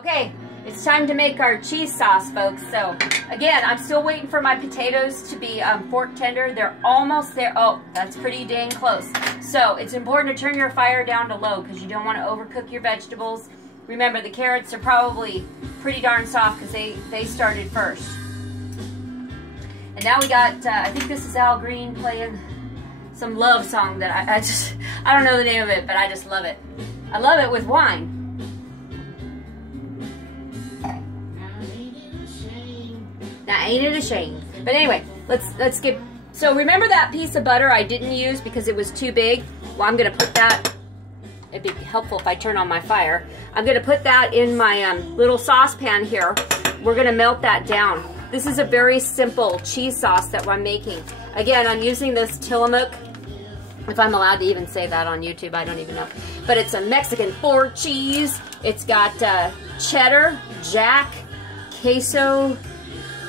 Okay, it's time to make our cheese sauce, folks. So, again, I'm still waiting for my potatoes to be fork tender. They're almost there. Oh, that's pretty dang close. So, it's important to turn your fire down to low because you don't want to overcook your vegetables. Remember, the carrots are probably pretty darn soft because they started first. And now we got, I think this is Al Green playing some love song that I don't know the name of it, but I just love it. I love it with wine. Now, ain't it a shame? But anyway, let's get, so remember that piece of butter I didn't use because it was too big? Well, I'm gonna put that, it'd be helpful if I turn on my fire. I'm gonna put that in my little saucepan here. We're gonna melt that down. This is a very simple cheese sauce that I'm making. Again, I'm using this Tillamook, if I'm allowed to even say that on YouTube, I don't even know. But it's a Mexican 4 cheese. It's got cheddar, jack,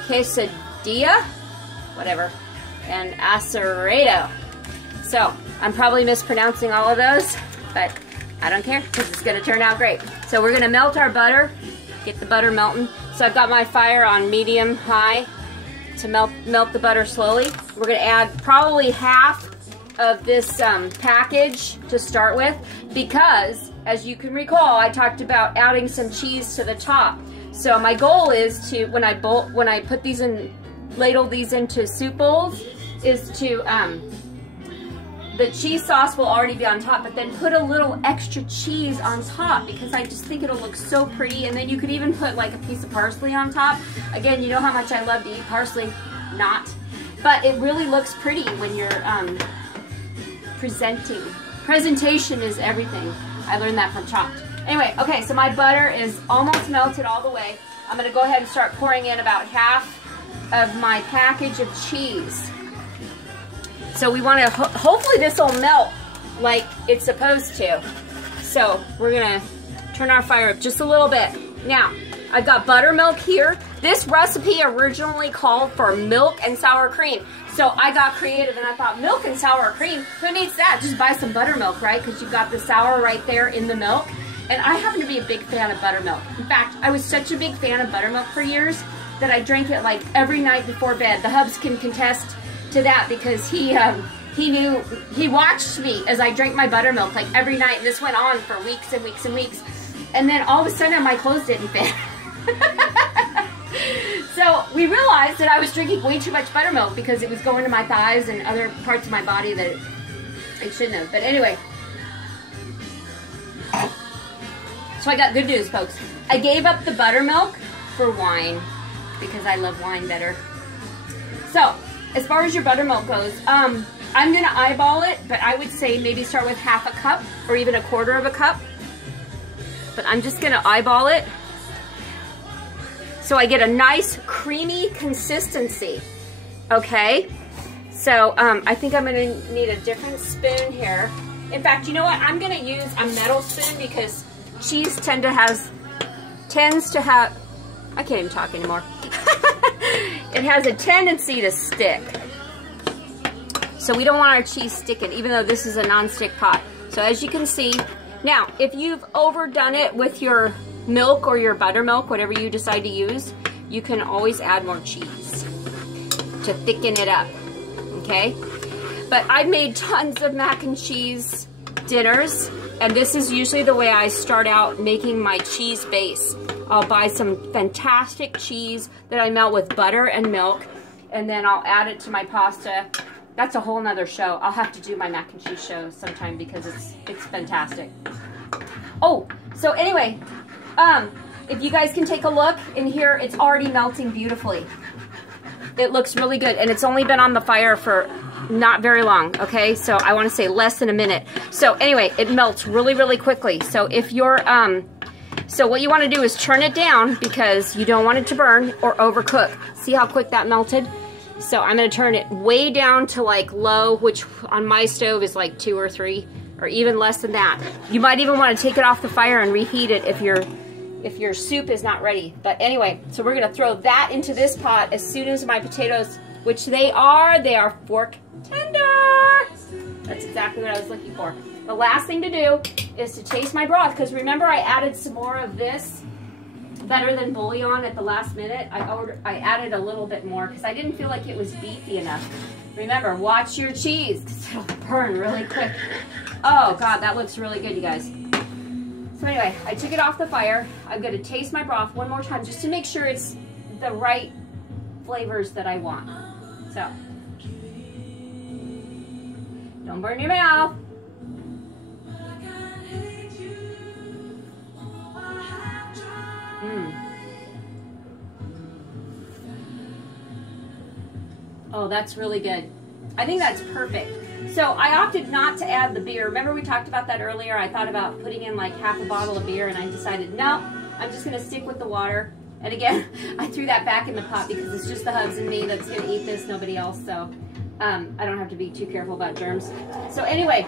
quesadilla, whatever, and acerado. So, I'm probably mispronouncing all of those, but I don't care because it's gonna turn out great. So we're gonna melt our butter, get the butter melting. So I've got my fire on medium high to melt the butter slowly. We're gonna add probably half of this package to start with because, as you can recall, I talked about adding some cheese to the top. So my goal is to, when I put these in, ladle these into soup bowls, is to, the cheese sauce will already be on top, but then put a little extra cheese on top because I just think it'll look so pretty. And then you could even put like a piece of parsley on top. Again, you know how much I love to eat parsley, not. But it really looks pretty when you're presenting. Presentation is everything. I learned that from Chopped. Anyway, okay, so my butter is almost melted all the way. I'm gonna go ahead and start pouring in about half of my package of cheese. So we want to, hopefully this will melt like it's supposed to. So we're gonna turn our fire up just a little bit. Now, I've got buttermilk here. This recipe originally called for milk and sour cream. So I got creative and I thought, milk and sour cream, who needs that? Just buy some buttermilk, right? Because you've got the sour right there in the milk. And I happen to be a big fan of buttermilk. In fact, I was such a big fan of buttermilk for years that I drank it like every night before bed. The hubs can contest to that because he watched me as I drank my buttermilk like every night, and this went on for weeks and weeks and weeks. And then all of a sudden my clothes didn't fit. So we realized that I was drinking way too much buttermilk because it was going to my thighs and other parts of my body that it shouldn't have. But anyway, so I got good news, folks. I gave up the buttermilk for wine because I love wine better. So, as far as your buttermilk goes, I'm going to eyeball it, but I would say maybe start with half a cup or even a quarter of a cup. But I'm just going to eyeball it so I get a nice creamy consistency. Okay? So I think I'm going to need a different spoon here. In fact, you know what? I'm going to use a metal spoon because cheese tends to have, I can't even talk anymore. It has a tendency to stick. So we don't want our cheese sticking, even though this is a non-stick pot. So as you can see, now if you've overdone it with your milk or your buttermilk, whatever you decide to use, you can always add more cheese to thicken it up, okay? But I've made tons of mac and cheese dinners, and this is usually the way I start out making my cheese base. I'll buy some fantastic cheese that I melt with butter and milk, and then I'll add it to my pasta. That's a whole nother show. I'll have to do my mac and cheese show sometime because it's fantastic. Oh, so anyway, if you guys can take a look in here, it's already melting beautifully. It looks really good, and it's only been on the fire for not very long, okay? So I want to say less than a minute. So anyway, it melts really, really quickly. So if you're, so what you want to do is turn it down because you don't want it to burn or overcook. See how quick that melted? So I'm going to turn it way down to like low, which on my stove is like 2 or 3 or even less than that. You might even want to take it off the fire and reheat it if your soup is not ready. But anyway, so we're going to throw that into this pot as soon as my potatoes, which they are fork tender. That's exactly what I was looking for. The last thing to do is to taste my broth, because remember I added some more of this better than bouillon at the last minute. I added a little bit more because I didn't feel like it was beefy enough. Remember, watch your cheese because it'll burn really quick. Oh God, that looks really good, you guys. So anyway, I took it off the fire. I'm gonna taste my broth one more time just to make sure it's the right flavors that I want. So, don't burn your mouth. Oh, that's really good. I think that's perfect. So I opted not to add the beer. Remember we talked about that earlier? I thought about putting in like half a bottle of beer and I decided, no, I'm just gonna stick with the water. And again, I threw that back in the pot because it's just the hubs and me that's gonna eat this, nobody else. So I don't have to be too careful about germs. So anyway,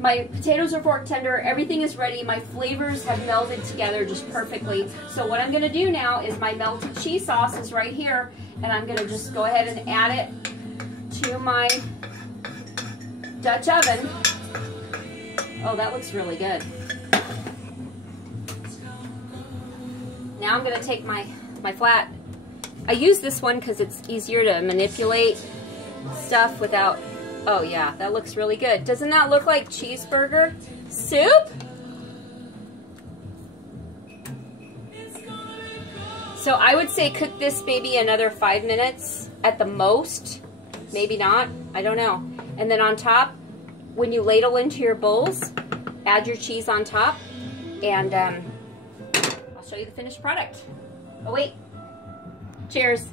my potatoes are fork tender, everything is ready, my flavors have melded together just perfectly. So what I'm gonna do now is my melted cheese sauce is right here, and I'm gonna just go ahead and add it to my Dutch oven. Oh, that looks really good. Now I'm gonna take my flat. I use this one because it's easier to manipulate stuff without. Oh yeah, that looks really good. Doesn't that look like cheeseburger soup? So I would say cook this maybe another 5 minutes at the most. Maybe not, I don't know. And then on top, when you ladle into your bowls, add your cheese on top, and I'll show you the finished product. Oh wait, cheers.